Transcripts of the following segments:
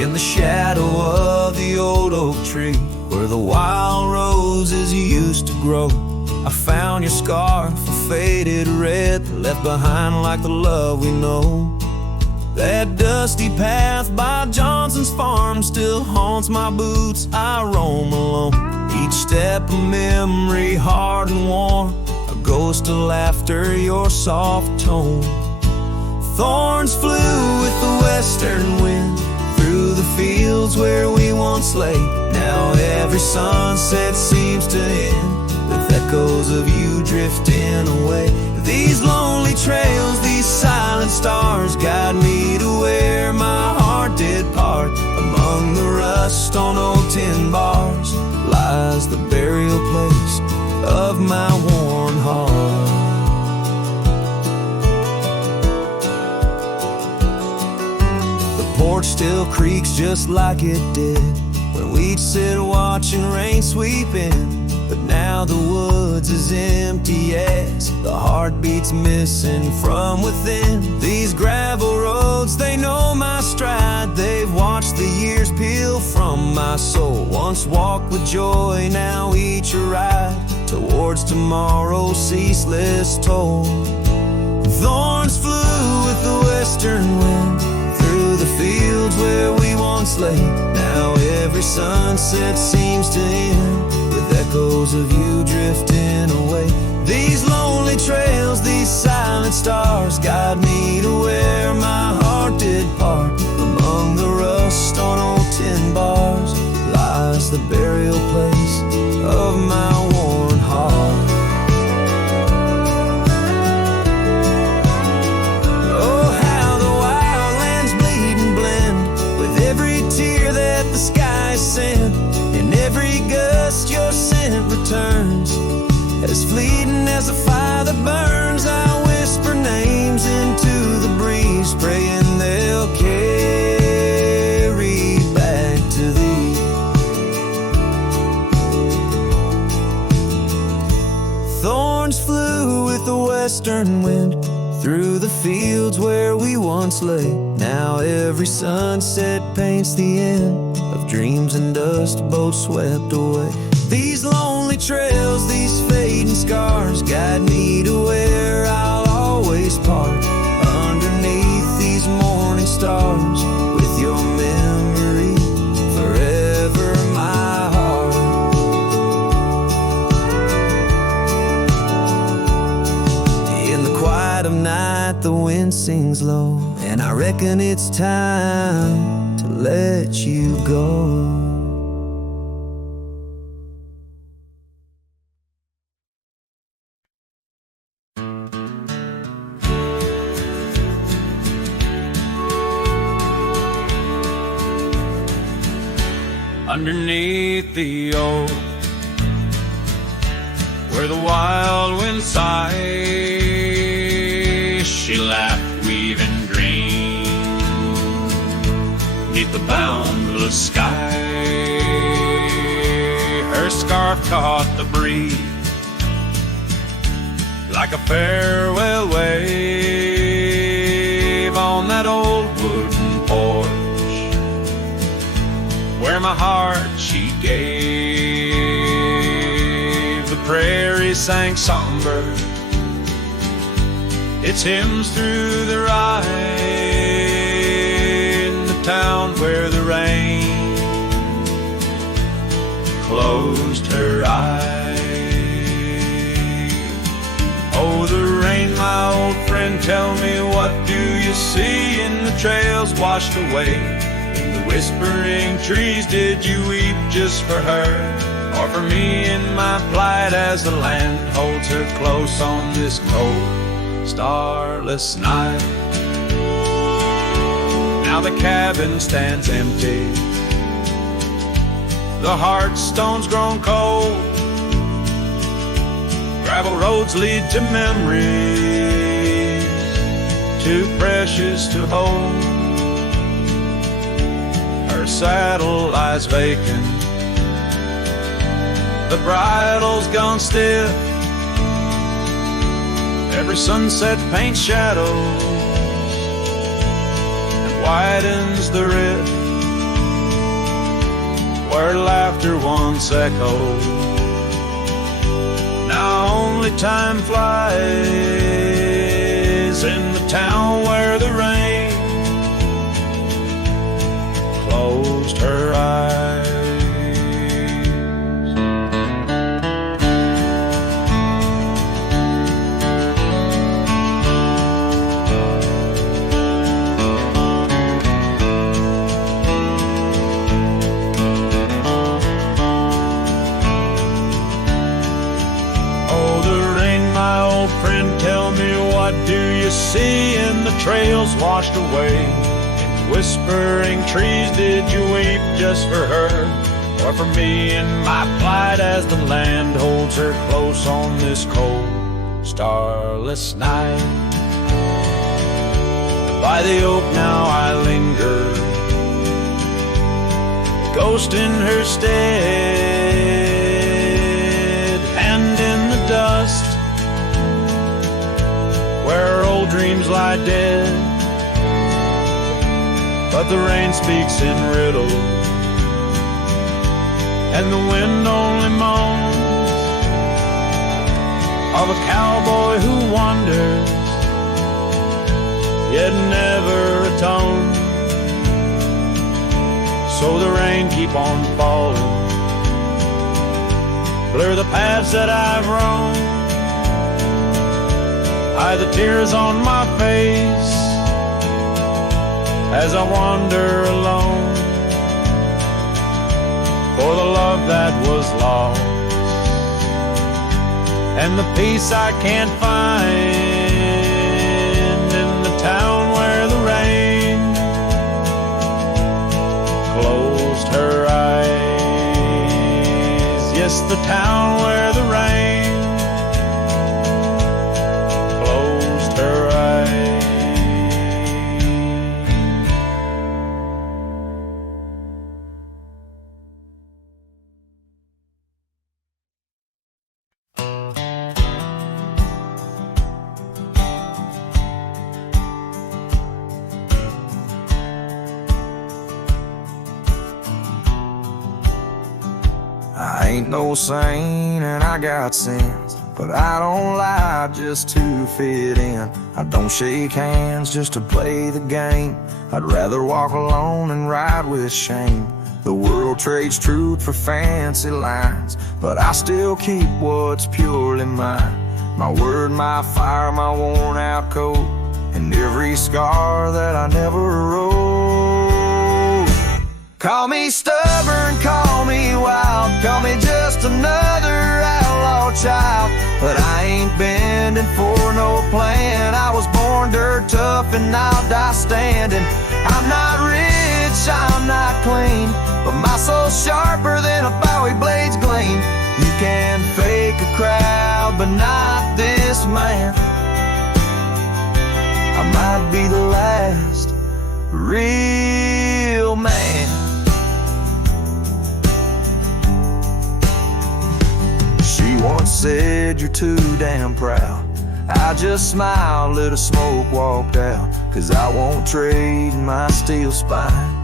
in the shadow of the old oak tree, where the wild roses used to grow. I found your scarf, a faded red, left behind like the love we know. That dusty path by Johnson's farm still haunts my boots, I roam alone. Each step a memory, hard and warm, a ghost of laughter, your soft tone. Thorns flew with the western wind through the fields where we once lay. Now every sunset seems to end with echoes of you drifting away. These lonely trails, these silent stars, guide me to where my heart did part. Among the rust on old tin bars lies the burial place of my worn heart. The porch still creaks just like it did when we'd sit watching rain sweep in. But now the woods is empty as the heartbeat's missing from within. These gravel roads, they know my stride. They've watched the years peel from my soul. Once walked with joy, now each a ride towards tomorrow's ceaseless toll. Thorns flew with the western wind through the fields where we once lay. Now every sunset seems to end with echoes of you drifting away. These lonely trails, these silent stars, guide me to where my heart did part. Among the rust on old tin bars lies the burial place of my worn heart. Oh, how the wildlands bleed and blend with every tear that the sky sent. In every gust your scent returns, as fleeting as the fire that burns. I whisper names into the breeze, praying they'll carry back to thee. Thorns flew with the western wind through the fields where we once lay. Now every sunset paints the end of dreams and dust, both swept away. These lonely trails, these fading scars, guide me to where I'll always part. Underneath these morning stars, with your memory forever my heart. In the quiet of night the wind sings low, and I reckon it's time to let you go. Underneath the oak, where the wild wind sighs, she laughed, weaving green 'neath the boundless sky. Her scarf caught the breeze like a farewell wave on that old wooden porch where my heart she gave. The prairie sang songbird its hymns through the rye, in the town where the rain closed her eyes. Oh, the rain, my old friend, tell me, what do you see in the trails washed away? In the whispering trees, did you weep just for her, or for me in my plight as the land holds her close on this cold, starless night? Now the cabin stands empty, the hearthstone's grown cold, gravel roads lead to memories too precious to hold. Her saddle lies vacant, the bridle's gone stiff, every sunset paints shadows and widens the rift where laughter once echoed. Now only time flies in the town where the rain closed her eyes. Do you see in the trails washed away? In whispering trees, did you weep just for her? Or for me in my plight as the land holds her close on this cold, starless night? By the oak now I linger, ghost in her stead, and in the dust where old dreams lie dead. But the rain speaks in riddles, and the wind only moans of a cowboy who wanders, yet never atones. So the rain keep on falling, blur the paths that I've roamed, hide the tears on my face as I wander alone for the love that was lost and the peace I can't find in the town where the rain closed her eyes. Yes, the town where the rain her eyes. I ain't no saint and I got sins, but I don't lie just to fit in. I don't shake hands just to play the game. I'd rather walk alone and ride with shame. The world trades truth for fancy lines, but I still keep what's purely mine. My word, my fire, my worn out coat, and every scar that I never wrote. Call me stubborn, call me wild, call me just another outlaw child, but I ain't bending for no plan. I was born dirt tough and I'll die standing. I'm not rich, I'm not clean, but my soul's sharper than a Bowie blade's gleam. You can fake a crowd, but not this man. I might be the last real man. She once said, you're too damn proud. I just smiled, let the smoke walked out, 'cause I won't trade my steel spine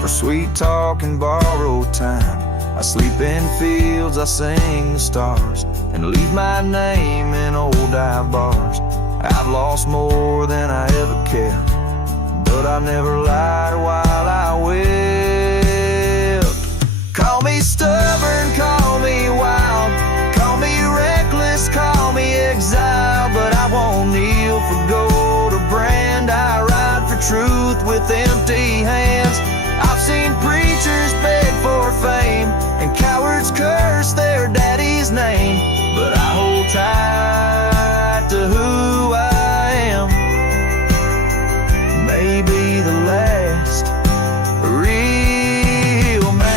for sweet talk and borrowed time. I sleep in fields, I sing the stars, and leave my name in old dive bars. I've lost more than I ever kept, but I never lied while I wept. Call me stubborn, call me wild, call me reckless, call me exile, but I won't kneel for gold or brand. I ride for truth with empty hands. I've seen preachers beg for fame and cowards curse their daddy's name, but I hold tight to who I am. Maybe the last real man.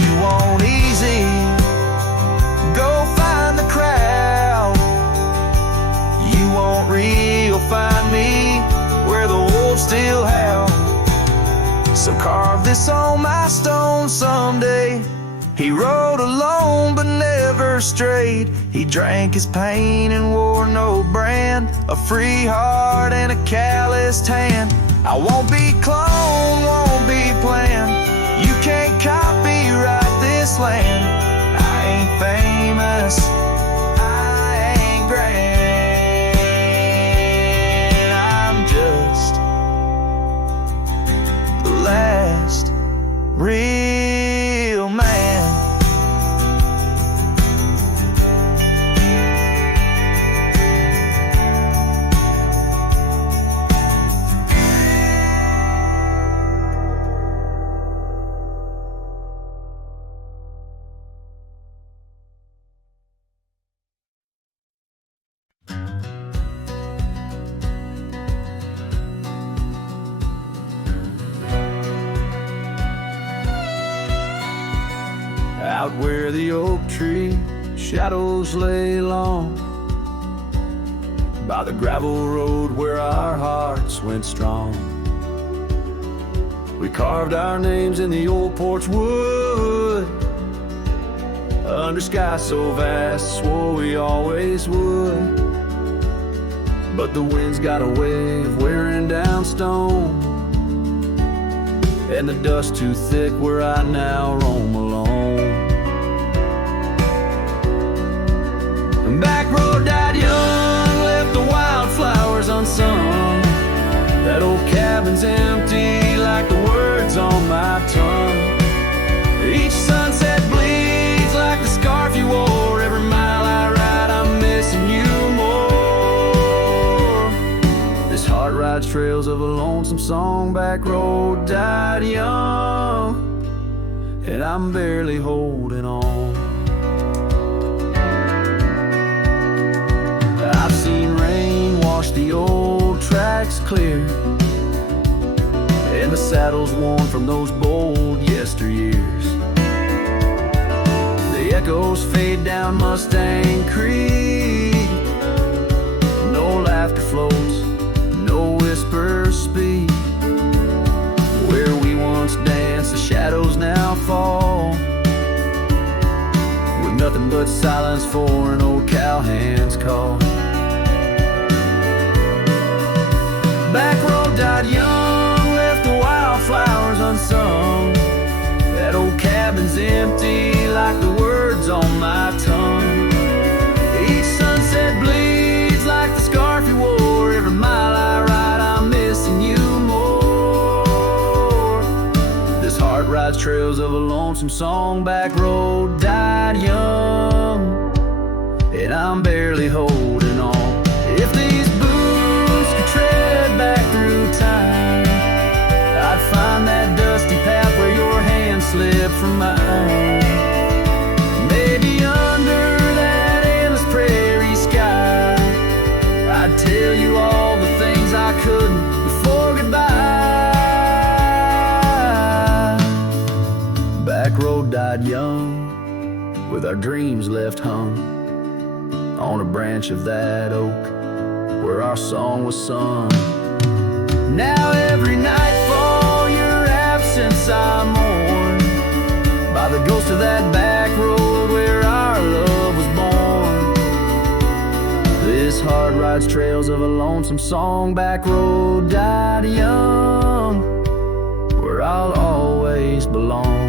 You want easy, go find the crowd. You want real, find me where the wolves still howl. So carve this on my stone someday, He rode alone but never strayed. He drank his pain and wore no brand, a free heart and a calloused hand. I won't be cloned, won't be planned. You can't copyright this land. I ain't famous, I ain't grand. I'm just the last real man. Out where the oak tree shadows lay long, by the gravel road where our hearts went strong, we carved our names in the old porch wood, under sky so vast, swore we always would. But the wind's got a way of wearing down stone, and the dust too thick where I now roam alone. Back road died young, left the wildflowers unsung. That old cabin's empty like the words on my tongue. Each sunset bleeds like the scarf you wore. Every mile I ride I'm missing you more. This heart rides trails of a lonesome song. Back road died young, and I'm barely holding on. I've seen rain wash the old tracks clear, and the saddles worn from those bold yesteryears. The echoes fade down Mustang Creek. No laughter floats, no whispers speak. Where we once danced, the shadows now fall, with nothing but silence for an old cowhand's call. Back road died young, left the wildflowers unsung. That old cabin's empty like the words on my tongue. Each sunset bleeds like the scarf you wore. Every mile I ride I'm missing you more. This heart rides trails of a lonesome song. Back road died young, and I'm barely holding on. If these boots could tread back through time, I'd find that dusty path where your hand slipped from mine. Maybe under that endless prairie sky, I'd tell you all the things I couldn't before goodbye. Back road died young, with our dreams left hung on a branch of that oak where our song was sung. Now every nightfall your absence I mourn, by the ghost of that back road where our love was born. This heart rides trails of a lonesome song. Back road died young, where I'll always belong.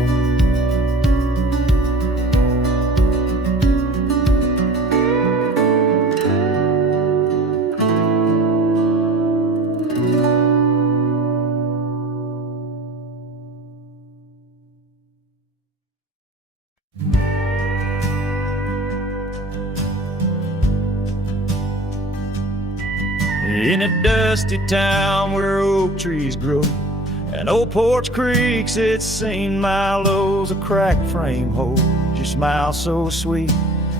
In a dusty town where oak trees grow and old porch creaks, it's seen my lows, a cracked frame holds your smile so sweet,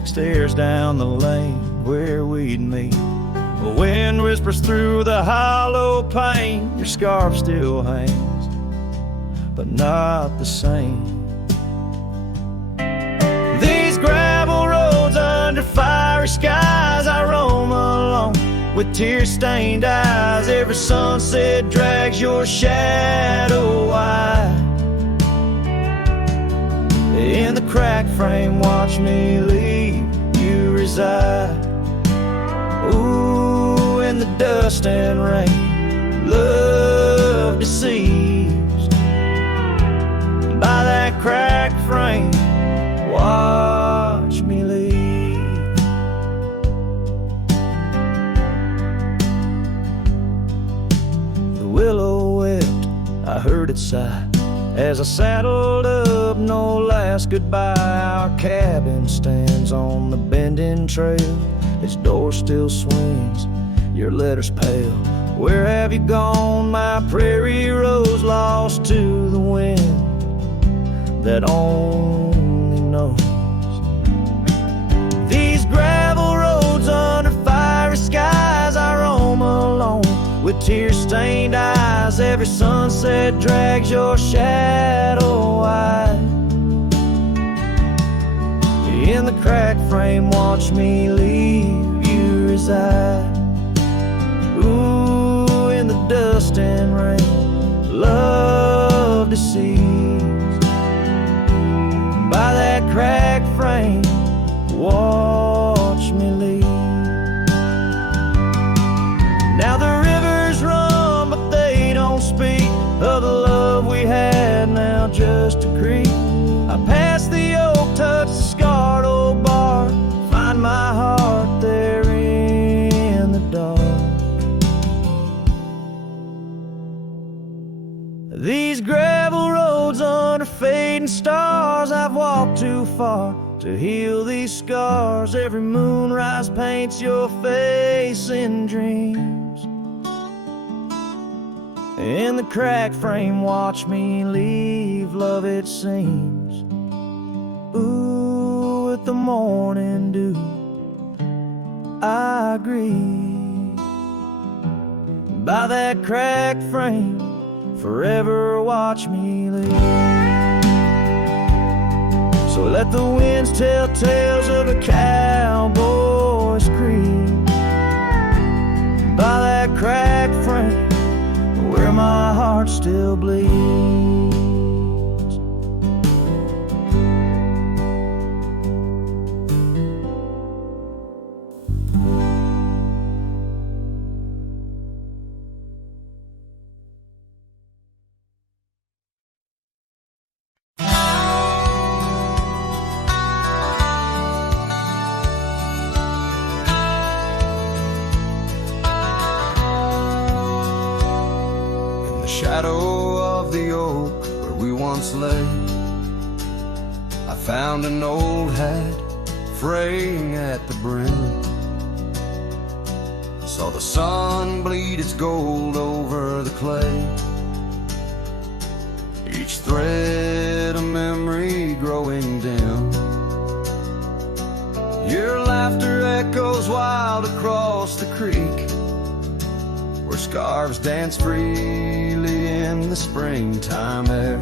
stares down the lane where we'd meet. The wind whispers through the hollow pane, your scarf still hangs, but not the same. These gravel roads under fiery skies, I roam alone with tear-stained eyes. Every sunset drags your shadow wide. In the cracked frame, watch me leave you reside. Ooh, in the dust and rain, love deceives. By that cracked frame, watch me leave. The willow wept, I heard it sigh as I saddled up, no last goodbye. Our cabin stands on the bending trail, its door still swings, your letters pale. Where have you gone, my prairie rose, lost to the wind that only knows? These gravel roads under fiery skies, I roam alone with tear-stained eyes. Every sunset drags your shadow wide. In the cracked frame, watch me leave you reside. Ooh, in the dust and rain, love deceives. By that cracked frame, watch me leave. Now the rivers run, but they don't speak of the love we had, now just a creek. I pass the oak, touch the scarred old bar, find my heart there in the dark. These gravel roads under fading stars, I've walked too far to heal these scars. Every moonrise paints your face in dreams. In the cracked frame, watch me leave, love it seems. Ooh, with the morning dew, I agree. By that cracked frame, forever watch me leave. So let the winds tell tales of a cowboy's creed. By that cracked frame, where my heart still bleeds. Shadow of the oak where we once lay, I found an old hat fraying at the brim. Saw the sun bleed its gold over the clay, each thread a memory growing dim. Your laughter echoes wild across the creek, where scarves dance freely in the springtime air.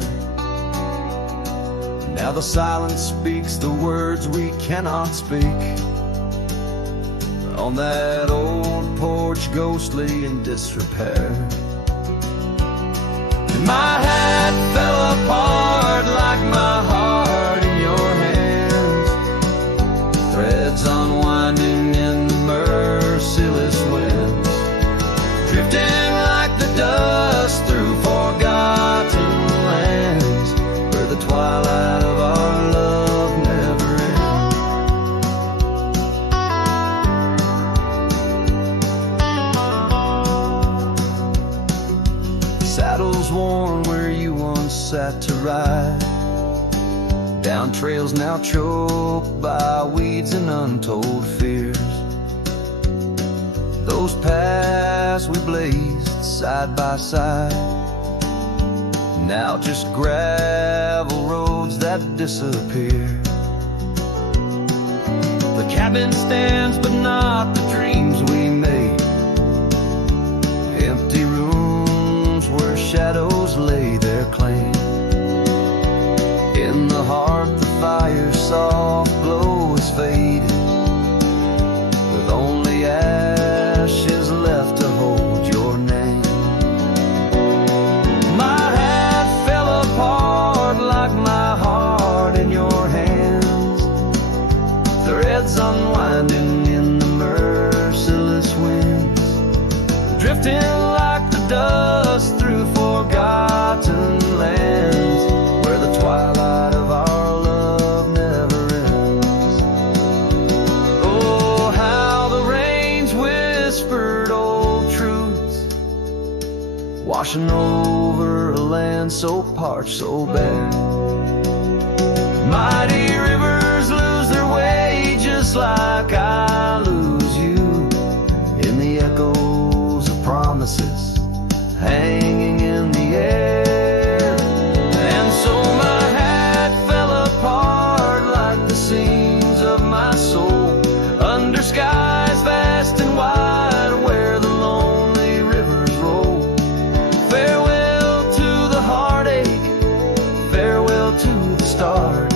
Now the silence speaks the words we cannot speak. On that old porch, ghostly in disrepair. My hat fell apart like my heart in your hands, threads unwinding in the merciless winds, drifting like the dust through forgotten lands, where the twilight of our love never ends. Saddles worn where you once sat to ride, down trails now choked by weeds and untold fears. Those paths we blazed side by side, now just gravel roads that disappear. The cabin stands but not the dreams we made, empty rooms where shadows lay their claim. In the heart the fire's soft glow is faded, with only ashes left to hold your name. My hat fell apart like my heart in your washing over a land so parched, so bare. Mighty rivers lose their way just like I lose you in the echoes of promises hanging in the air. And so my hat fell apart like the seams of my soul under skies vast and wide where the lonely rivers roll. Farewell to the heartache, farewell to the start,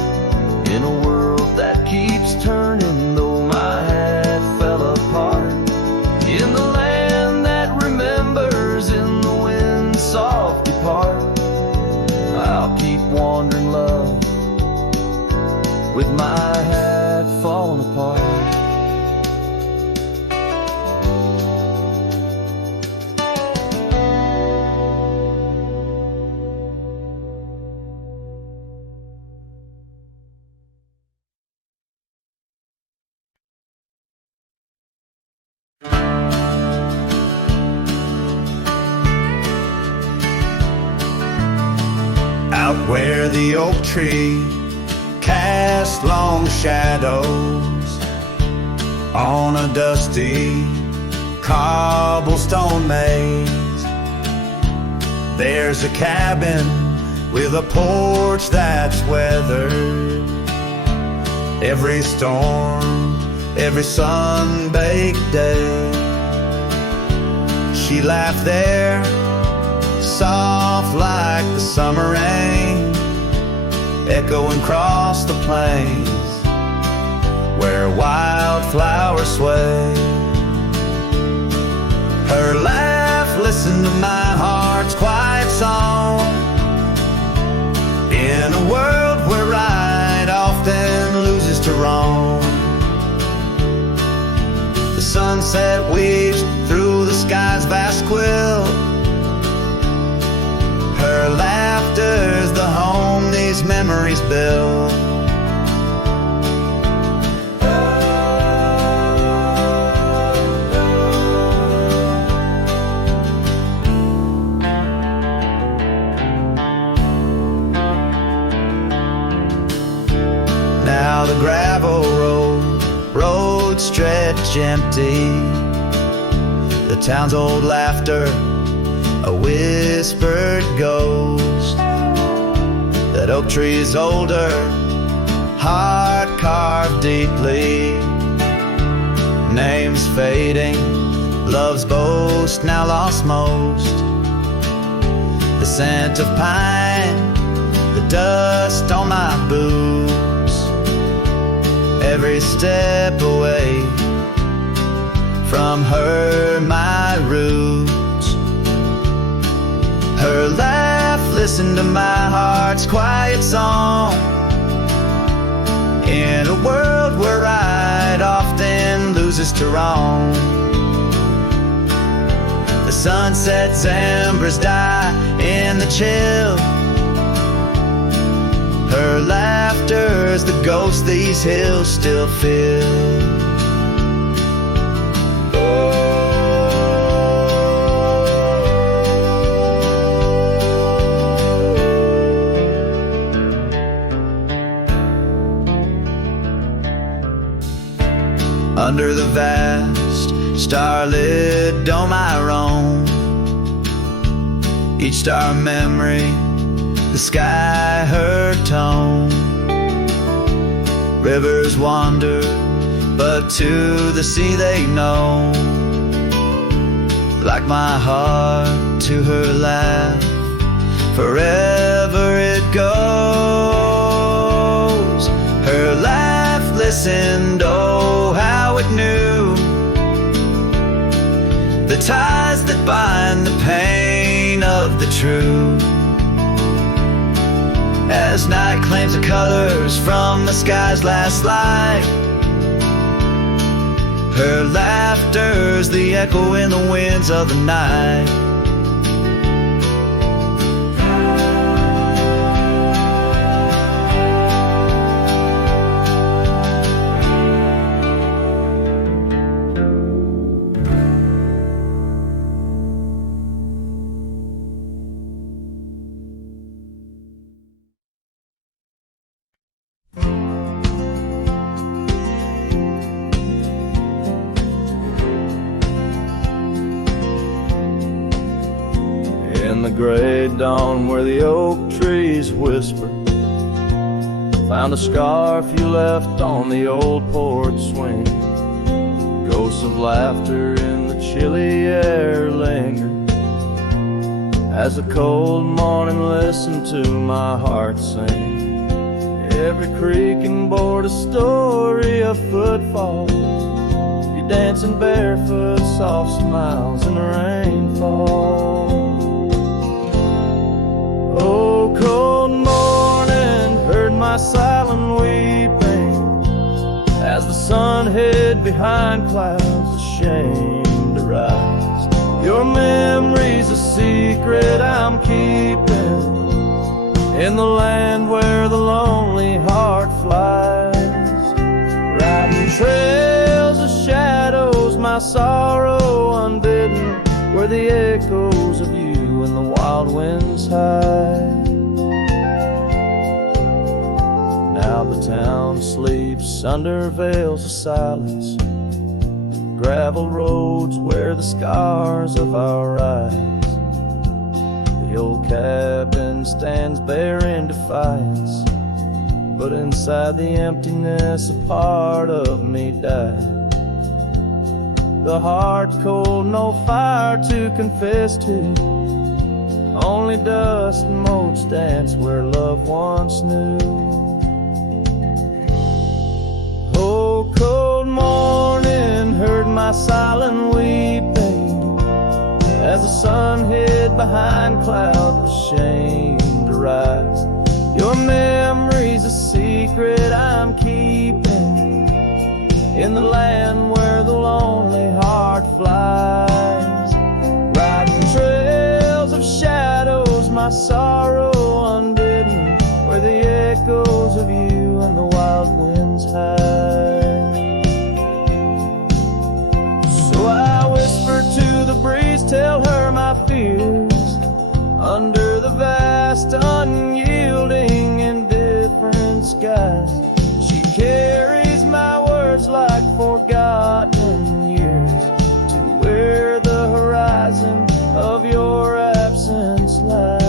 in a world that keeps turning though my hat fell apart. In the land that remembers, in the wind's soft depart, I'll keep wandering, love, with my hat falling apart. Out where the oak tree cast long shadows on a dusty cobblestone maze, there's a cabin with a porch that's weathered every storm, every sun-baked day. She laughed there, soft like the summer rain, echoing across the plains where wildflowers sway. Her laugh listened to my heart's quiet song, in a world where right often loses to wrong. The sunset weaves through the sky's vast quilt. Her laughter's the home these memories build. Now the gravel road stretch empty, the town's old laughter a whispered ghost. That oak tree's older, heart carved deeply, names fading, love's boast now lost most. The scent of pine, the dust on my boots, every step away from her my roots. Her laugh listened to my heart's quiet song, in a world where right often loses to wrong. The sunset's embers die in the chill. Her laughter's the ghost these hills still feel. Under the vast starlit dome I roam, each star memory, the sky her tone. Rivers wander, but to the sea they know, like my heart to her laugh, forever it goes. Her laugh listened, oh how it knew the ties that bind the pain of the true. As night claims the colors from the sky's last light, her laughter's the echo in the winds of the night. gray dawn where the oak trees whisper. Found a scarf you left on the old porch swing. Ghosts of laughter in the chilly air linger as the cold morning listened to my heart sing. Every creaking board a story of footfall. You dancing barefoot, soft smiles in the rainfall. Oh, cold morning, heard my silent weeping as the sun hid behind clouds, ashamed to rise. Your memory's a secret I'm keeping in the land where the lonely heart flies. Riding trails of shadows, my sorrow unbidden, where the echoes of you and the wild winds hide. Now the town sleeps under veils of silence, gravel roads wear the scars of our eyes. The old cabin stands bare in defiance, but inside the emptiness a part of me died. The heart cold, no fire to confess to, only dust and motes dance where love once knew. Oh, cold morning, heard my silent weeping as the sun hid behind clouds, ashamed to rise. Your memory's a secret I'm keeping in the land where the lonely heart flies. Riding trails of shadows, my sorrow unbidden, where the echoes of you and the wild winds hide. So I whisper to the breeze, tell her my fears under the vast, unyielding, indifferent skies. She carries my words like forgotten years to where the horizon of your absence lies.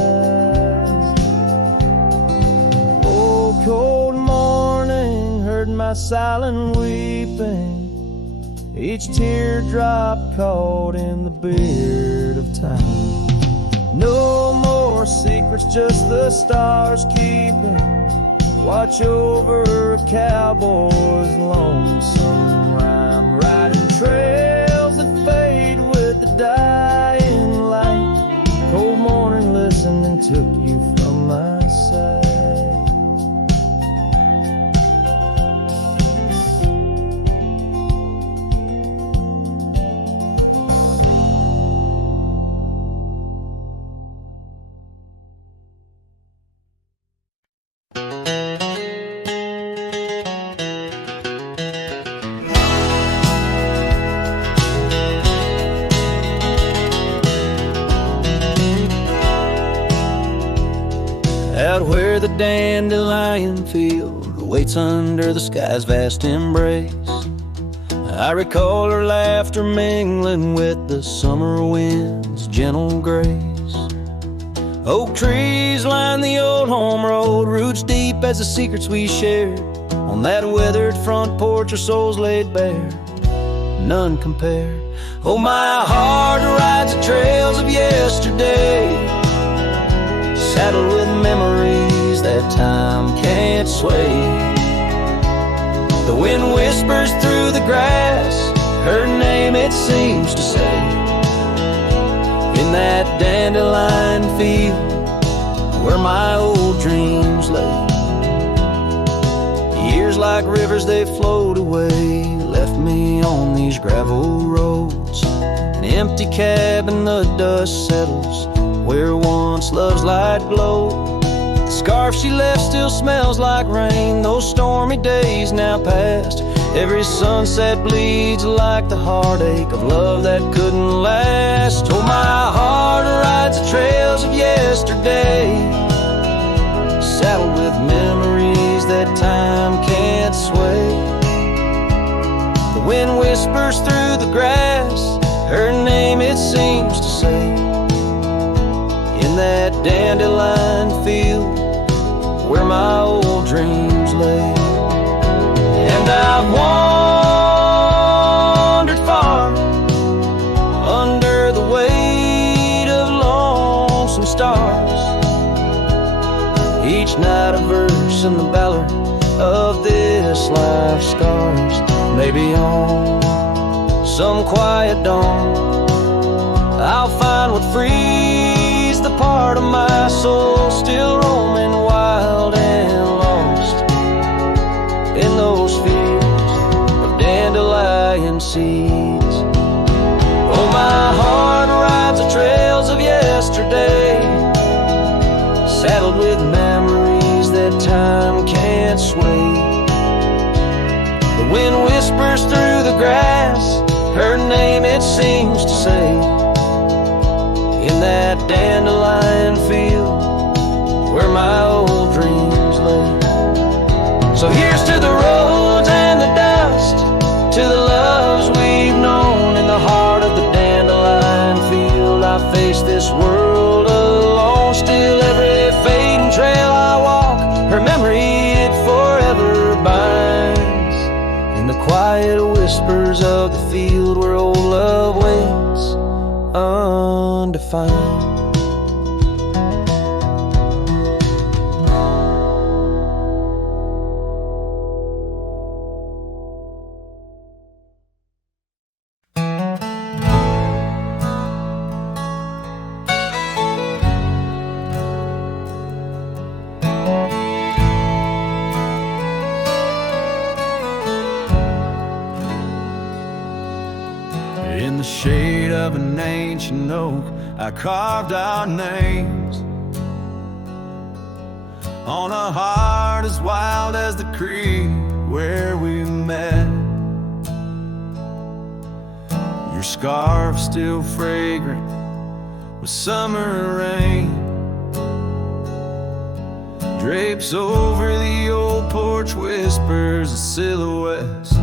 Oh, cold morning, heard my silent weeping, each teardrop caught in the beard of time. No more secrets, just the stars keeping watch over a cowboy's lonesome rhyme. Riding trails that fade with the dying light. Cold morning listening took you from my side. Out where the dandelion field waits under the sky's vast embrace, I recall her laughter mingling with the summer wind's gentle grace. Oak trees line the old home road, roots deep as the secrets we shared. On that weathered front porch our souls laid bare, none compare. Oh, my heart rides the trails of yesterday, saddled with memories that time can't sway. The wind whispers through the grass, her name it seems to say. In that dandelion field where my old dreams lay. Years like rivers they flowed away, left me on these gravel roads. An empty cabin, the dust settles where once love's light glowed. The scarf she left still smells like rain, those stormy days now past. Every sunset bleeds like the heartache of love that couldn't last. Oh, my heart rides the trails of yesterday, saddled with memories that time can't sway. The wind whispers through the grass, her name it seems to say. In in that dandelion field where my old dreams lay. And I've wandered far under the weight of lonesome stars, each night a verse in the ballad of this life's scars. Maybe on some quiet dawn I'll find what frees the part of my soul still roaming wild and lost in those fields of dandelion seeds. Oh, my heart rides the trails of yesterday, saddled with memories that time can't sway. The wind whispers through the grass, her name it seems to say, in that dandelion field where my old dreams lay. So here's to the roads and the dust, to the loves we've known. In the heart of the dandelion field I face this world alone. Still every fading trail I walk, her memory it forever binds. In the quiet whispers of the field where old love waits undefined. In the shade of an ancient oak, I carved our names on a heart as wild as the creek where we met. Your scarf still fragrant with summer rain drapes over the old porch, whispers of silhouettes.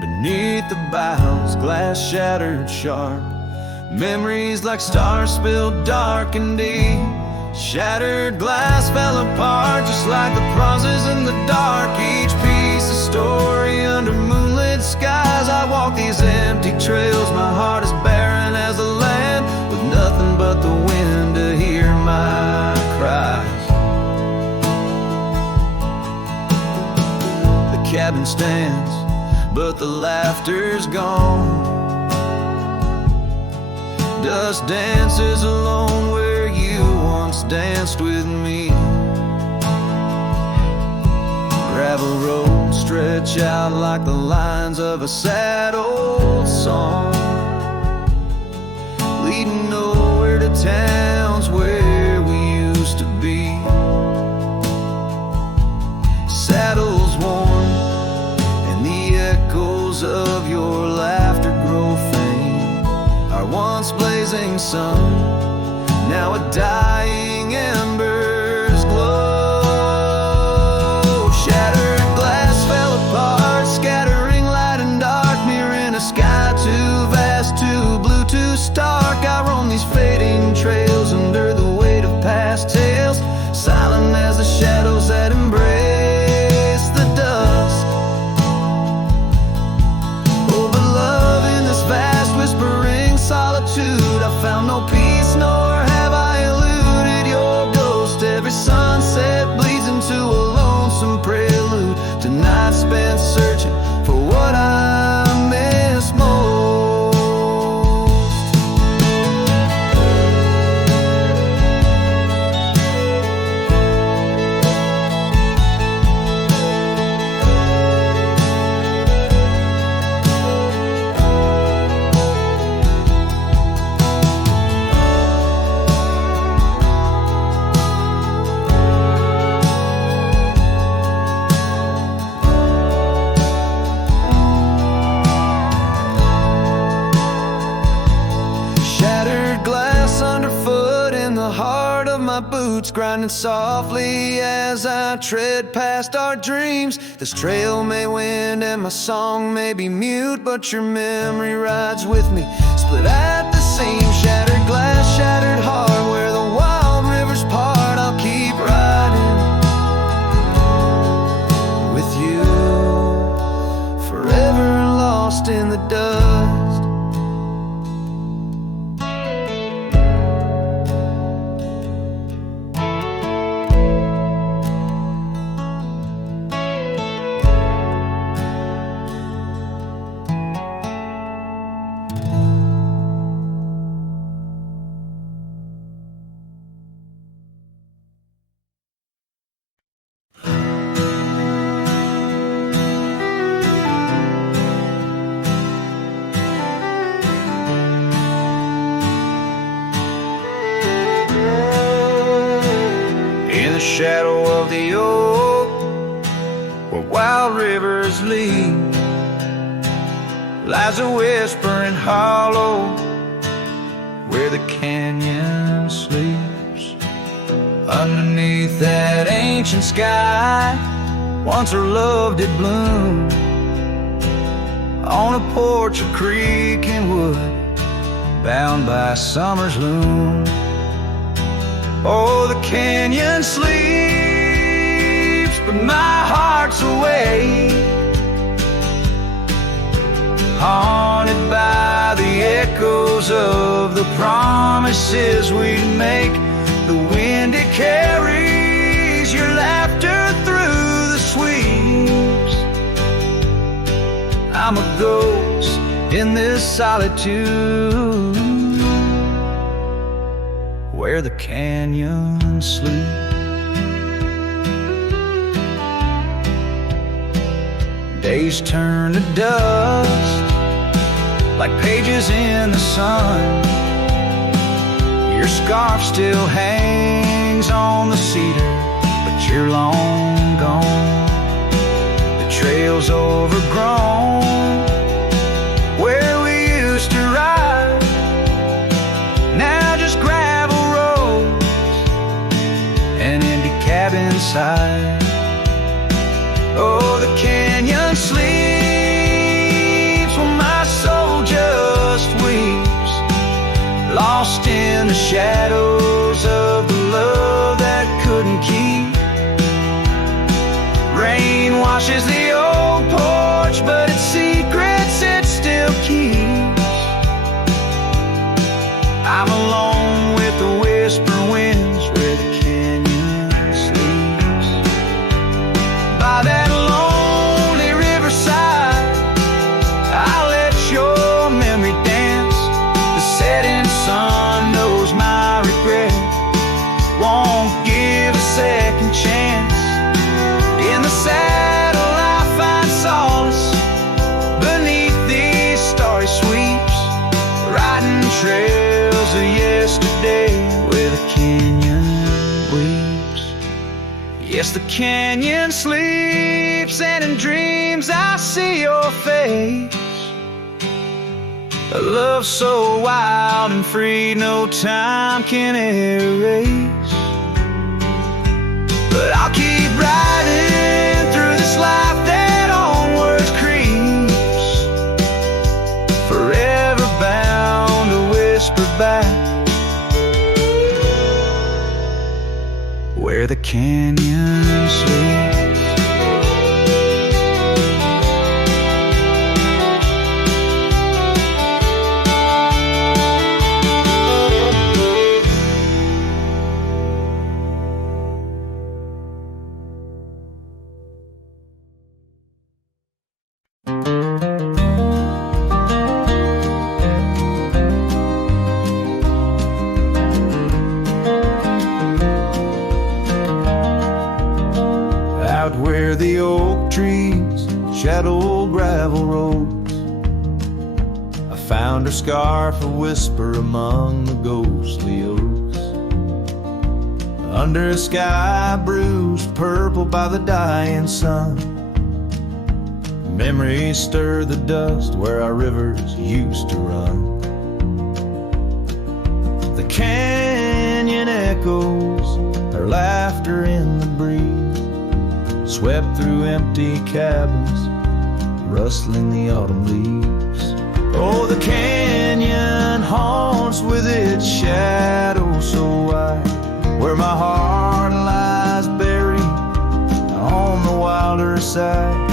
Beneath the boughs, glass shattered sharp, memories like stars spilled dark and deep. Shattered glass fell apart just like the pauses in the dark. Each piece a story under moonlit skies. I walk these empty trails, my heart is barren as the land, with nothing but the wind to hear my cries. The cabin stands, but the laughter's gone. Dust dances alone where you once danced with me. Gravel roads stretch out like the lines of a sad old song, leading nowhere to towns where we used to be. Saddles worn and the echoes of your laughter grow faint. Our once blazing sun, now a dying embers glow. Shattered glass fell apart, scattering light and dark, mirroring a sky too vast, too blue, too stark. I roam these fading trails under the weight of past tales, silent as the shadows that embrace the dusk. Oh, but love in this vast whispering solitude, I found no peace, nor have I eluded your ghost. Every sunset bleeds into a lonesome prelude to nights spent searching for what I miss most. Boots grinding softly as I tread past our dreams. This trail may wind and my song may be mute, but your memory rides with me, split at the same shattered glass, shattered heart. Where the wild rivers part, I'll keep riding with you, forever lost in the dust. In the shadow of the oak, where wild rivers lead, lies a whispering hollow where the canyon sleeps. Underneath that ancient sky, once our love did bloom. On a porch of creek and wood, bound by summer's loom. Oh, the canyon sleeps, but my heart's awake, haunted by the echoes of the promises we'd make. The wind, it carries your laughter through the sweeps. I'm a ghost in this solitude where the canyon sleeps. Days turn to dust like pages in the sun. Your scarf still hangs on the cedar, but you're long gone. The trail's overgrown where we used to ride, now just gravel roads and empty cabin side. Oh, the canyon sleeps when my soul just weeps, lost in the shadows of the love that couldn't keep. Rain washes the old porch, but its secrets it still keeps. I'm alone with the whisper winds where the canyon sleeps. By that lonely riverside, I'll let your memory dance. The setting sun knows my regret, won't give a second chance. In the saddle I find solace beneath these starry sweeps, riding trails of yesterday where the canyon weeps. Yes, the canyon sleeps, and in dreams I see your face. A love so wild and free, no time can erase. But I'll keep riding through this life that onwards creeps, forever bound to whisper back where the canyon sleeps. Where the oak trees shadow gravel roads, I found her scarf a whisper among the ghostly oaks. Under a sky bruised purple by the dying sun, memories stir the dust where our rivers used to run. The canyon echoes, her laughter in the breeze, swept through empty cabins, rustling the autumn leaves. Oh, the canyon haunts with its shadow so wide, where my heart lies buried on the wilder side.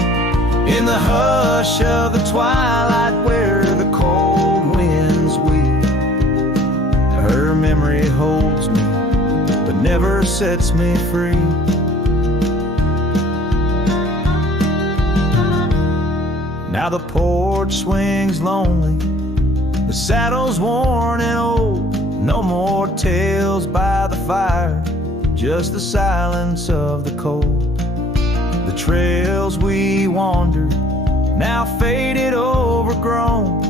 In the hush of the twilight where the cold winds weep, her memory holds me but never sets me free. Now the porch swings lonely, the saddle's worn and old. No more tales by the fire, just the silence of the cold. The trails we wandered, now faded, overgrown,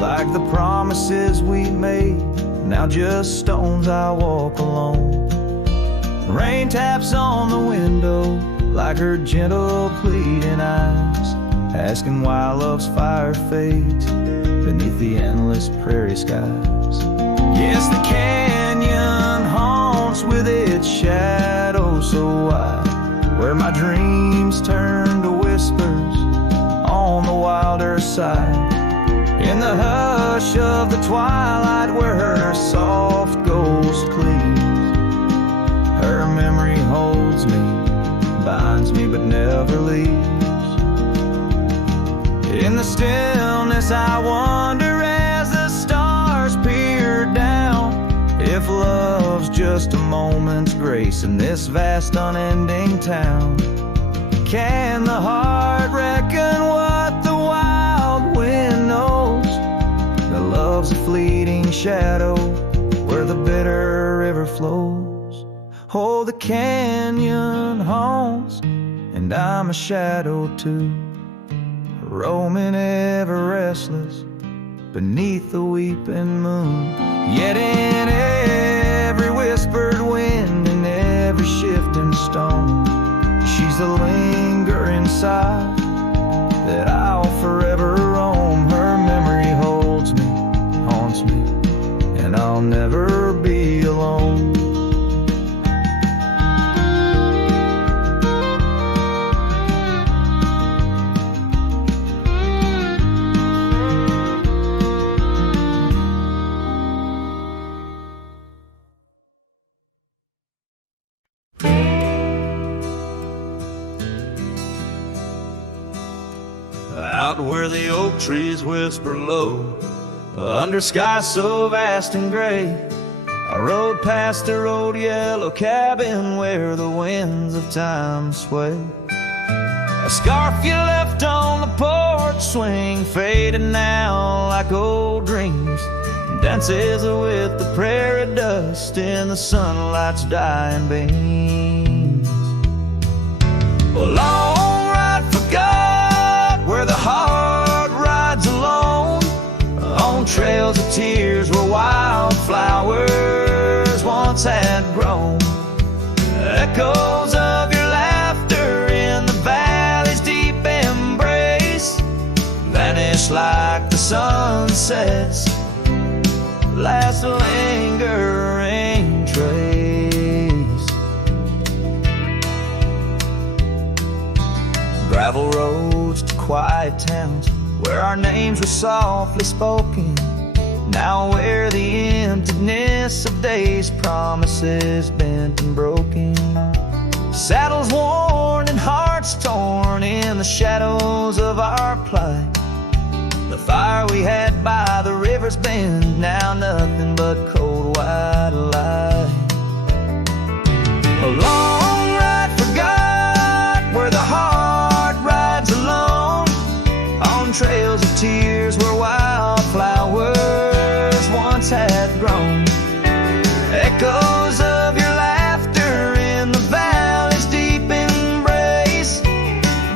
like the promises we made, now just stones I walk alone. Rain taps on the window like her gentle pleading eyes, asking why love's fire fades beneath the endless prairie skies. Yes, the canyon haunts with its shadow so wide, where my dreams turn to whispers on the wilder side. In the hush of the twilight where her soft ghost cleaves, her memory holds me, binds me but never leaves. In the stillness I wonder as the stars peer down, if love's just a moment's grace in this vast unending town. Can the heart reckon what the wild wind knows? That love's a fleeting shadow where the bitter river flows. Oh, the canyon haunts, and I'm a shadow too, roaming ever restless beneath the weeping moon. Yet in every whispered wind and every shifting stone, she's the lingering sigh that I'll forever roam. Her memory holds me, haunts me, and I'll never be alone. Out where the oak trees whisper low, under skies so vast and gray, I rode past the road yellow cabin where the winds of time sway. A scarf you left on the porch swing, faded now like old dreams, dances with the prairie dust in the sunlight's dying beams. A long ride forgot where the heart rides alone, on trails of tears where wildflowers once had grown. Echoes of your laughter in the valley's deep embrace vanish like the sunset's last lingering trace. Gravel roads to quiet towns where our names were softly spoken, now where the emptiness of days' promises bent and broken. Saddles worn and hearts torn in the shadows of our plight. The fire we had by the river's bend, now nothing but cold white light. A long ride forgot where the heart rides alone, on trails of tears where wildflowers once had grown. Echoes of your laughter in the valley's deep embrace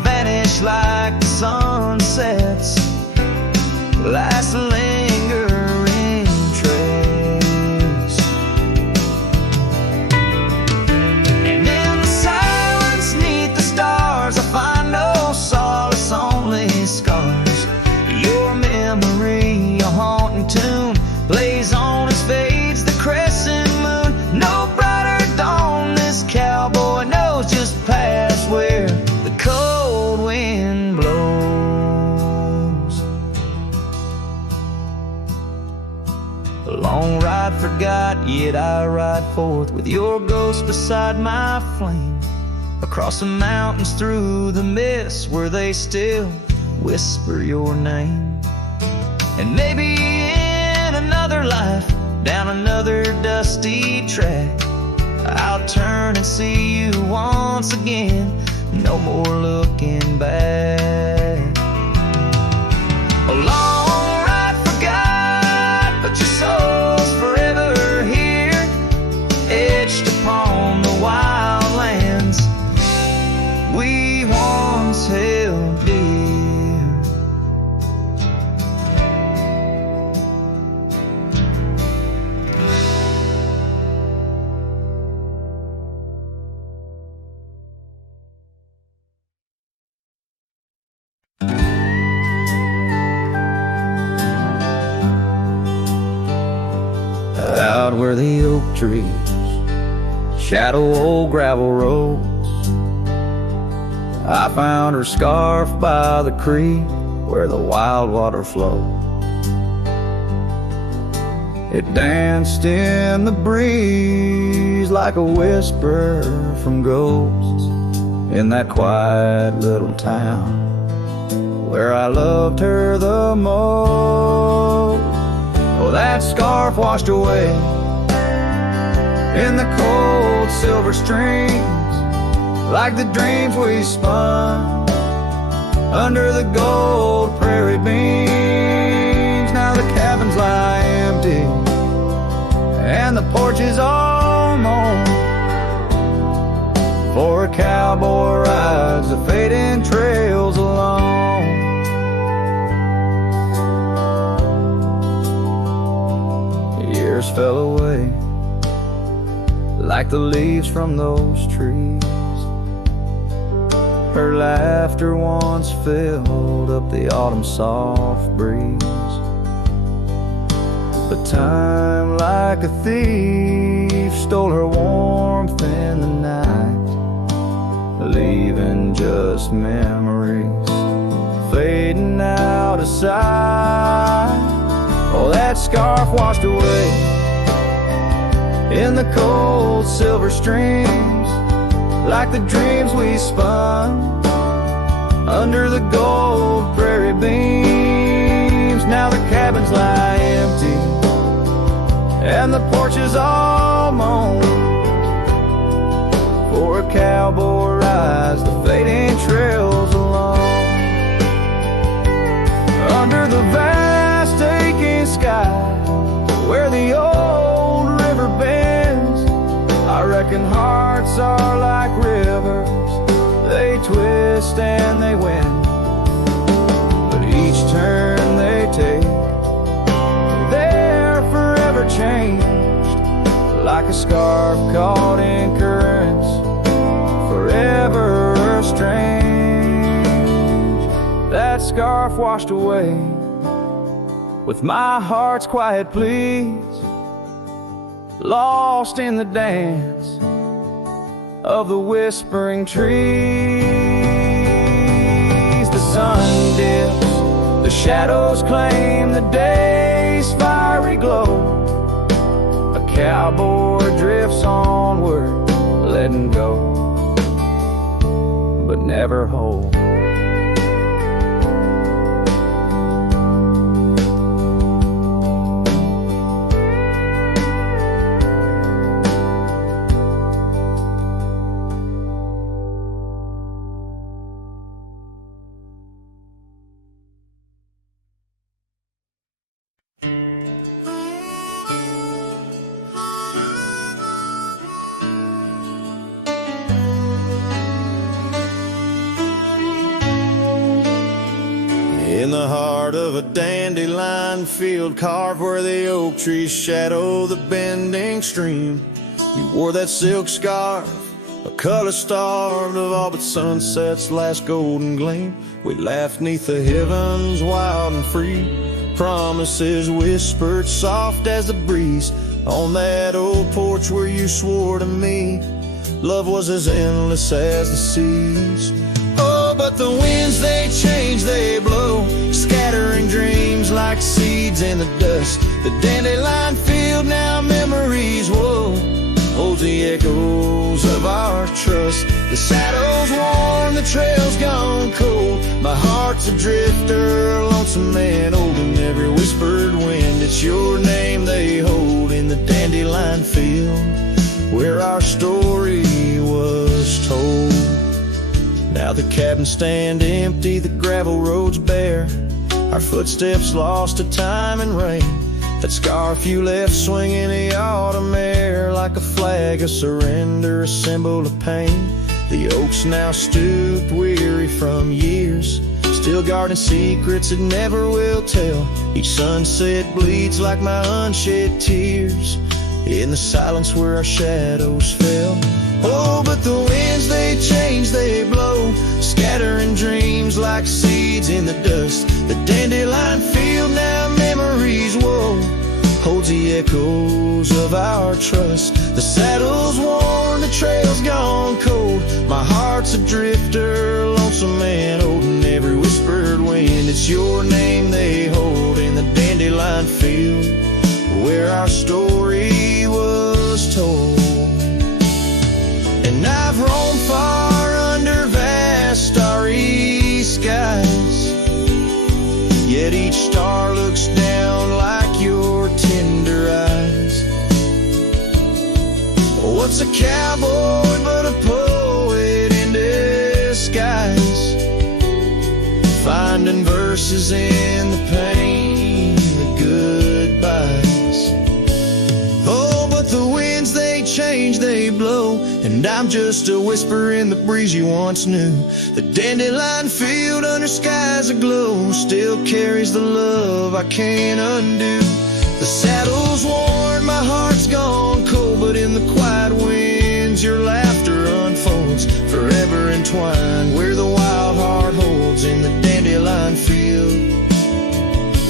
vanish like the sunset's last lingering trace. yet I ride forth with your ghost beside my flame, across the mountains, through the mist, where they still whisper your name. And maybe in another life, down another dusty track, I'll turn and see you once again, no more looking back. A long ride forgot, but your soul's forever here, etched upon the wild lands we once held dear. Out where the oak trees shadow old gravel roads, I found her scarf by the creek where the wild water flowed. It danced in the breeze like a whisper from ghosts in that quiet little town where I loved her the most. Oh, that scarf washed away in the cold silver streams, like the dreams we spun under the gold prairie beams. Now the cabins lie empty and the porch is all mown, for a cowboy rides the fading trails alone. Years fell away like the leaves from those trees. Her laughter once filled up the autumn soft breeze. But time, like a thief, stole her warmth in the night, leaving just memories fading out of sight. Oh, that scarf washed away in the cold silver streams, like the dreams we spun under the gold prairie beams. Now the cabins lie empty and the porch is all mown, for a cowboy rides the fading trails alone. Under the vast aching sky where the old river bends, I reckon hearts are like rivers, they twist and they win, but each turn they take, they're forever changed, like a scarf caught in currents, forever strange. That scarf washed away with my heart's quiet pleas, lost in the dance of the whispering trees. The sun dips, the shadows claim the day's fiery glow. A cowboy drifts onward, letting go, but never hold. In the heart of a dandelion field, carved where the oak trees shadow the bending stream, you wore that silk scarf, a color starved of all but sunset's last golden gleam. We laughed neath the heavens wild and free, promises whispered soft as the breeze, on that old porch where you swore to me love was as endless as the seas. Oh, but the winds they change, they blow, scattering dreams like like seeds in the dust. The dandelion field, now memories, whoa, holds the echoes of our trust. The saddle's worn, the trail's gone cold. My heart's a drifter, lonesome and old, and every whispered wind, it's your name they hold in the dandelion field where our story was told. Now the cabins stand empty, the gravel roads bare, our footsteps lost to time and rain. That scarf you left swinging the autumn air like a flag of surrender, a symbol of pain. The oaks now stooped, weary from years, still guarding secrets that never will tell. Each sunset bleeds like my unshed tears in the silence where our shadows fell. Oh, but the winds, they change, they blow, scattering dreams like seeds in the dust. The dandelion field, now memories, whoa, holds the echoes of our trust. The saddle's worn, the trail's gone cold. My heart's a drifter, lonesome and old, and every whispered wind, it's your name they hold in the dandelion field where our story was told. And I've roamed far under vast starry skies, yet each star looks down like your tender eyes. What's a cowboy but a poet in disguise, finding verses in the pain, the goodbyes. Oh, but the winds, they change, they blow, and I'm just a whisper in the breeze you once knew. The dandelion field under skies aglow still carries the love I can't undo. The saddle's worn, my heart's gone cold, but in the quiet winds your laughter unfolds, forever entwined where the wild heart holds in the dandelion field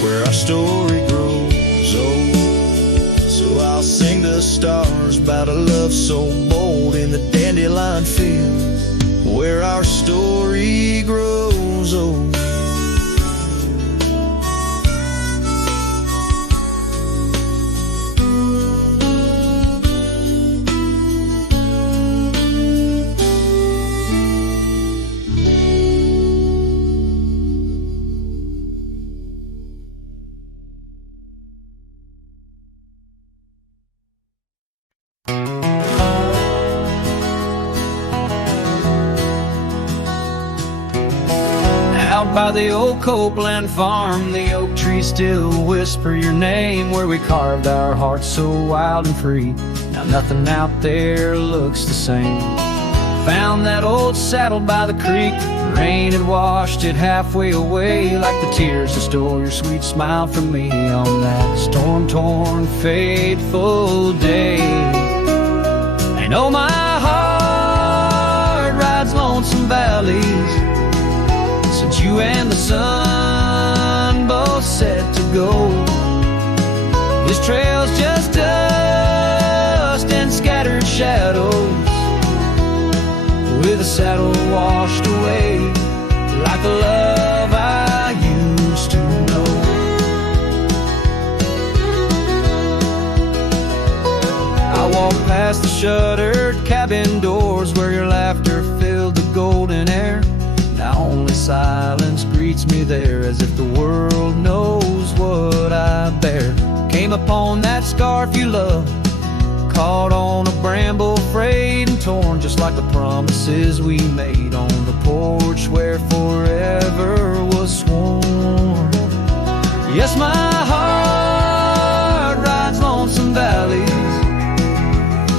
where our story grows old. So I'll sing the stars about a love so bold in the dandelion field where our story grows old. Out by the old Copeland farm, the oak trees still whisper your name, where we carved our hearts so wild and free. Now nothing out there looks the same. Found that old saddle by the creek, the rain had washed it halfway away, like the tears that stole your sweet smile from me on that storm-torn, fateful day. And oh, my heart rides lonesome valleys since you and the sun both set to go. This trail's just dust and scattered shadows, with a saddle washed away like the love I used to know. I walked past the shuttered cabin doors where your laughter filled the golden air. Now only silence greets me there, as if the world knows what I bear. Came upon that scarf you loved, caught on a bramble, frayed and torn, just like the promises we made on the porch where forever was sworn. Yes, my heart rides lonesome valleys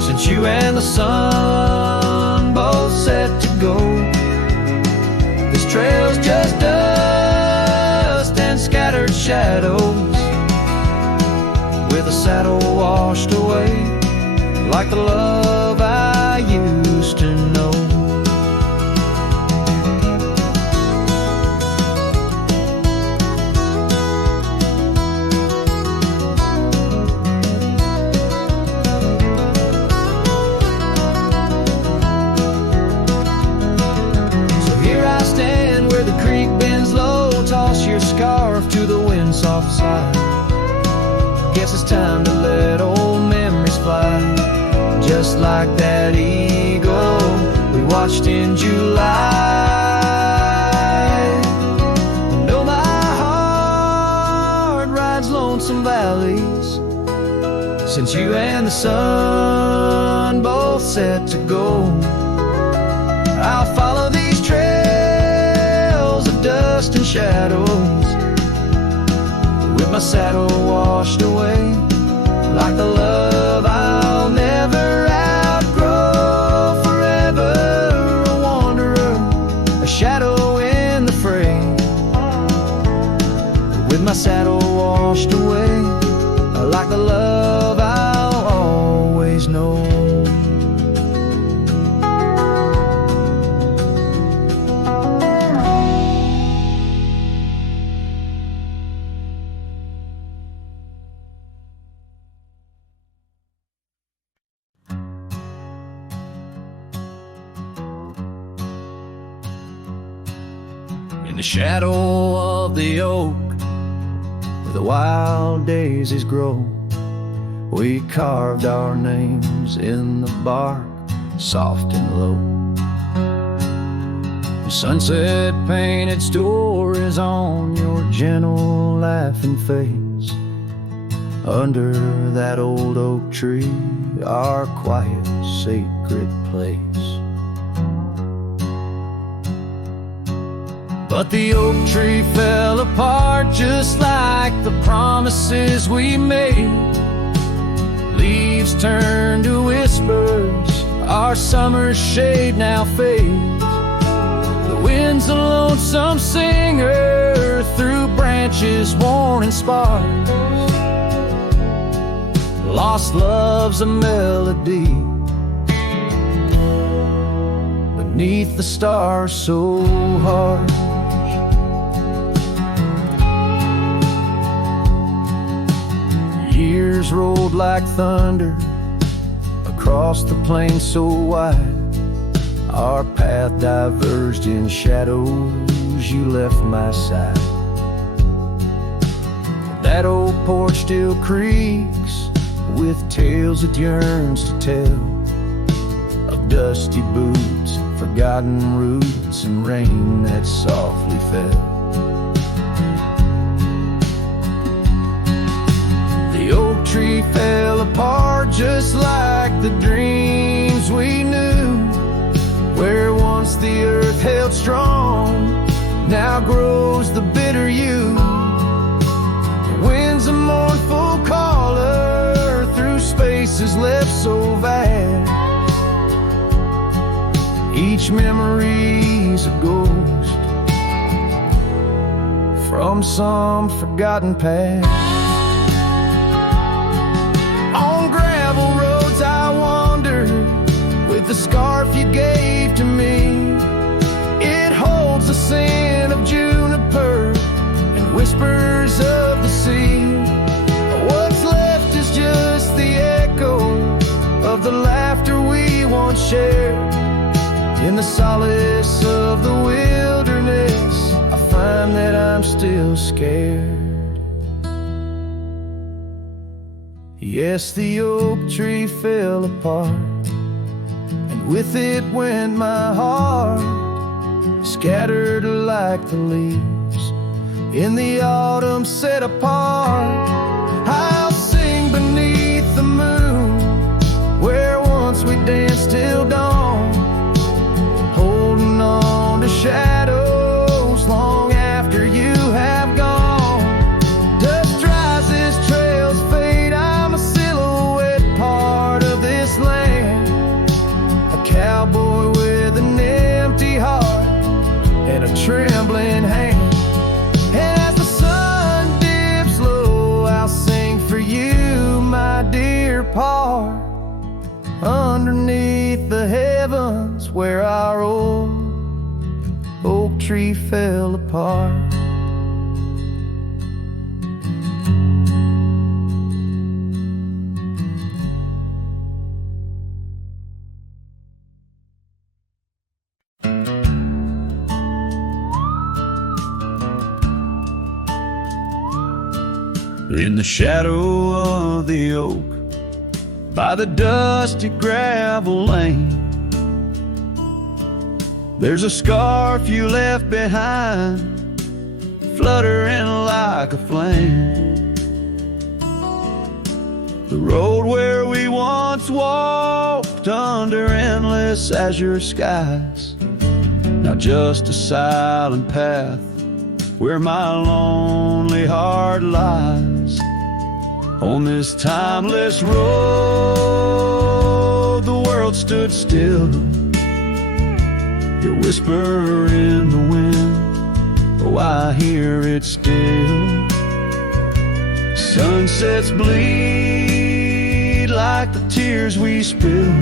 since you and the sun both set to go. This trail's just dust and scattered shadows, with a saddle washed away like the love I used to know. So here I stand where the creek bends low, toss your scarf to the wind, soft soft side. Guess it's time to let old memories fly. Just like that eagle we watched in July. I know my heart rides lonesome valleys since you and the sun both set to go. I'll follow these trails of dust and shadows, with my saddle washed away, like the love I'll never outgrow. Forever a wanderer, a shadow in the fray, with my saddle washed away, like the love I'll always know. In the shadow of the oak, where the wild daisies grow, we carved our names in the bark, soft and low. The sunset painted stories on your gentle laughing face, under that old oak tree, our quiet, sacred place. But the oak tree fell apart just like the promises we made. Leaves turned to whispers, our summer's shade now fades. The wind's a lonesome singer through branches worn and sparse. Lost love's a melody beneath the stars so harsh. Years rolled like thunder across the plain so wide. Our path diverged in shadows, you left my side. That old porch still creaks with tales it yearns to tell, of dusty boots, forgotten roots, and rain that softly fell. The oak tree fell apart just like the dreams we knew, where once the earth held strong, now grows the bitter yew. The wind's a mournful caller through spaces left so vast. Each memory's a ghost from some forgotten past. On gravel roads I wander with the scarf you gave to me. It holds the scent of juniper and whispers of the sea. What's left is just the echo of the laughter we once shared. In the solace of the wilderness, I find that I'm still scared. Yes, the oak tree fell apart, and with it went my heart, scattered like the leaves in the autumn set apart. I'll sing beneath the moon, where once we danced till dawn, holding on to shadows long after you have gone. Dust dries as trails fade, I'm a silhouette part of this land, a cowboy with an empty heart and a trembling hand. And as the sun dips low, I'll sing for you, my dear part, underneath the heavens where our old oak tree fell apart. In the shadow of the oak, by the dusty gravel lane, there's a scarf you left behind, fluttering like a flame. The road where we once walked under endless azure skies, now just a silent path where my lonely heart lies. On this timeless road, the world stood still. Your whisper in the wind, oh, I hear it still. Sunsets bleed like the tears we spill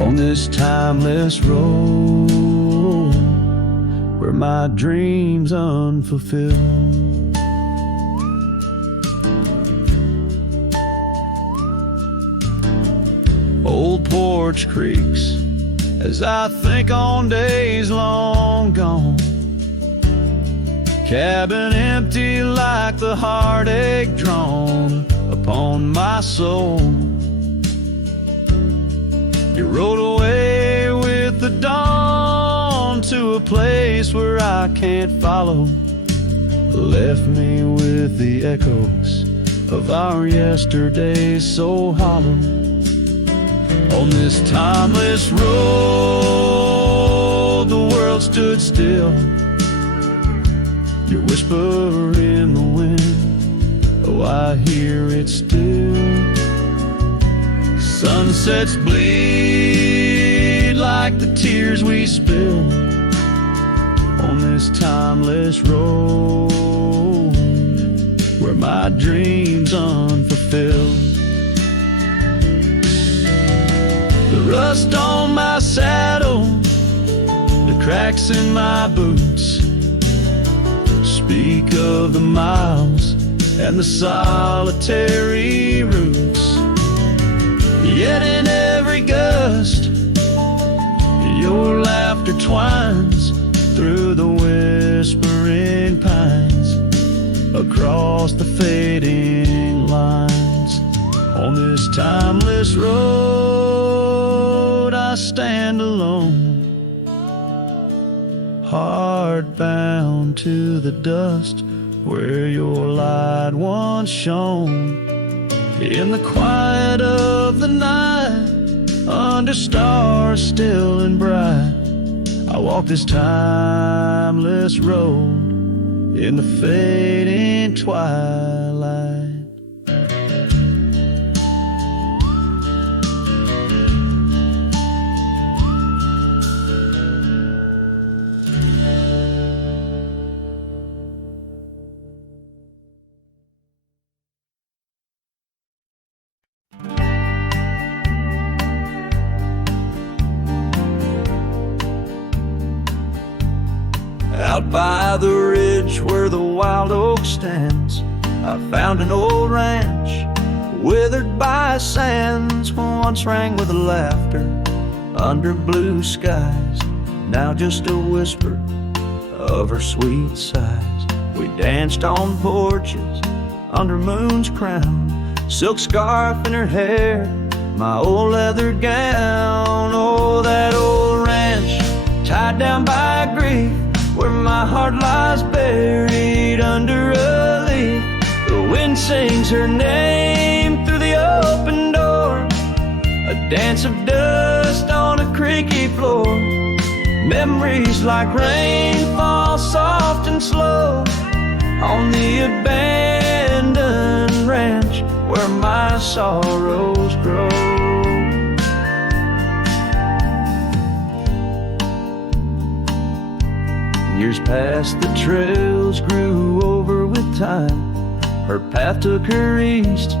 on this timeless road where my dreams unfulfilled. Old porch creaks as I think on days long gone. Cabin empty like the heartache drawn upon my soul. You rode away with the dawn to a place where I can't follow. Left me with the echoes of our yesterdays so hollow. On this timeless road, the world stood still. Your whisper in the wind, oh, I hear it still. Sunsets bleed like the tears we spill on this timeless road where my dreams unfulfilled. The rust on my saddle, the cracks in my boots speak of the miles and the solitary routes. Yet in every gust, your laughter twines through the whispering pines, across the fading lines. On this timeless road, I stand alone, heart bound to the dust where your light once shone. In the quiet of the night, under stars still and bright, I walk this timeless road in the fading twilight. Out by the ridge where the wild oak stands, I found an old ranch, withered by sands, once rang with laughter under blue skies, now just a whisper of her sweet sighs. We danced on porches under moon's crown, silk scarf in her hair, my old leather gown. Oh, that old ranch tied down by grief, where my heart lies buried under a leaf. The wind sings her name through the open door, a dance of dust on a creaky floor. Memories like rain fall soft and slow on the abandoned ranch where my sorrows grow. Years past, the trails grew over with time. Her path took her east,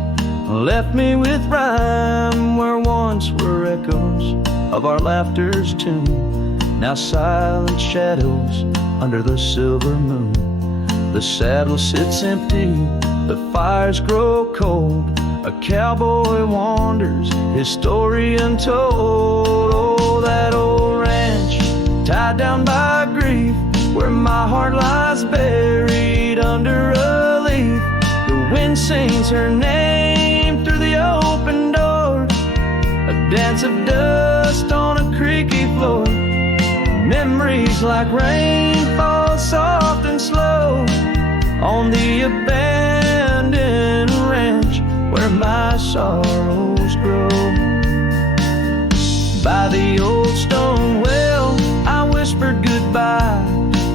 left me with rhyme, where once were echoes of our laughter's tune, now silent shadows under the silver moon. The saddle sits empty, the fires grow cold, a cowboy wanders, his story untold. Oh, that old ranch tied down by grief, where my heart lies buried under a leaf. The wind sings her name through the open door. A dance of dust on a creaky floor. Memories like rain fall soft and slow on the abandoned ranch where my sorrows grow. By the old stone well, I whispered goodbye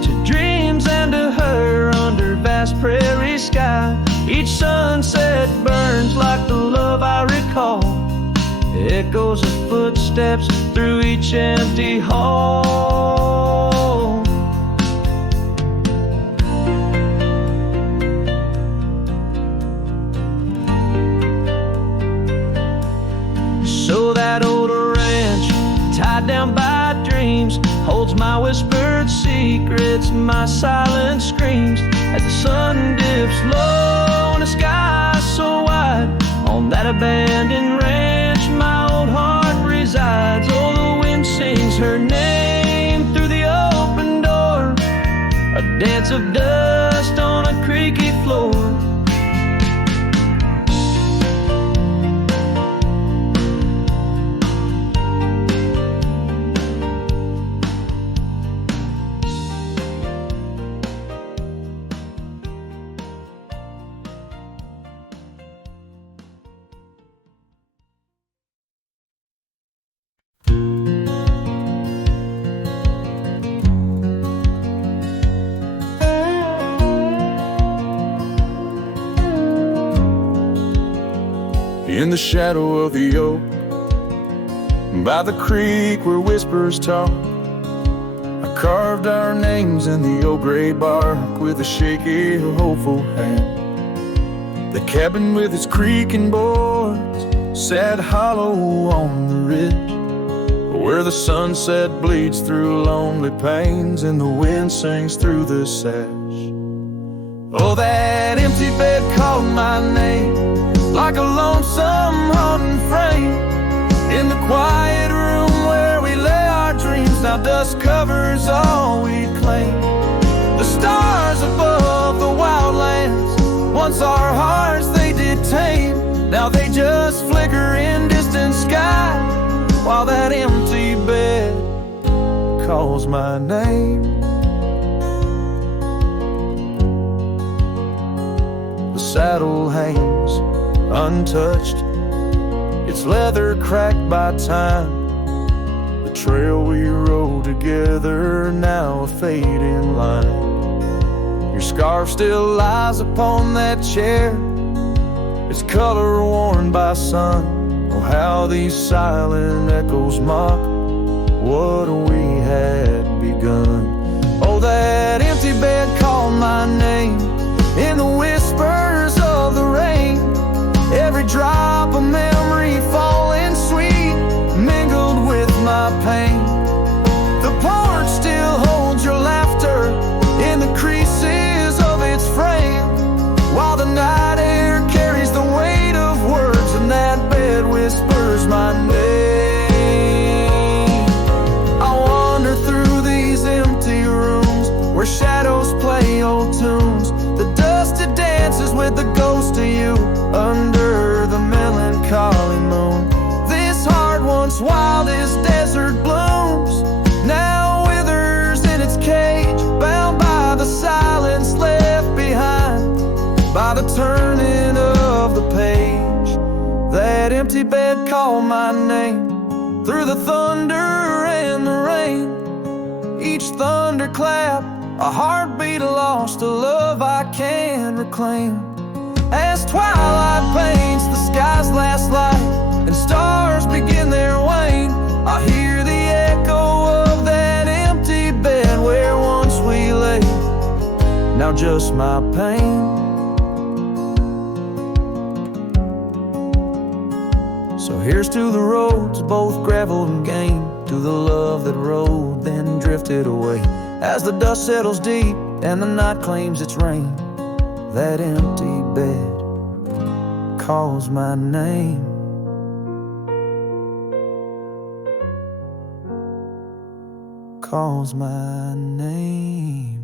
to dreams and to her under vast prairie sky. Each sunset burns like the love I recall. Echoes of footsteps through each empty hall. So that old ranch, tied down by dreams, holds my whispered secrets, my silent screams. As the sun dips low in a sky so wide, on that abandoned ranch my old heart resides. Oh, the wind sings her name through the open door. A dance of dust on a creaky floor. In the shadow of the oak, by the creek where whispers talk, I carved our names in the old gray bark with a shaky, hopeful hand. The cabin with its creaking boards sat hollow on the ridge, where the sunset bleeds through lonely panes and the wind sings through the sash. Oh, that empty bed called my name like a lonesome haunting frame in the quiet room where we lay our dreams. Now dust covers all we claim. The stars above the wildlands, once our hearts they did tame. Now they just flicker in distant sky while that empty bed calls my name. The saddle hangs untouched, its leather cracked by time. The trail we rode together now a fading line. Your scarf still lies upon that chair, its color worn by sun. Oh, how these silent echoes mock what we had begun. Oh, that empty bed called my name in the whispers of the rain. Every drop of memory falling sweet, mingled with my pain. The porch still holds your laughter in the creases of its frame, while the night air carries the weight of words and that bed whispers my name. I wander through these empty rooms where shadows play old tunes. The dusted dances with the ghost of you under the melancholy moon. This heart once wild as desert blooms now withers in its cage, bound by the silence left behind by the turning of the page. That empty bed called my name through the thunder and the rain. Each thunderclap a heartbeat lost, a love I can't reclaim. As twilight paints the sky's last light and stars begin their wane, I hear the echo of that empty bed where once we lay. Now just my pain. So here's to the roads, both gravel and game, to the love that rode then drifted away. As the dust settles deep and the night claims its reign, that empty bed calls my name. Calls my name.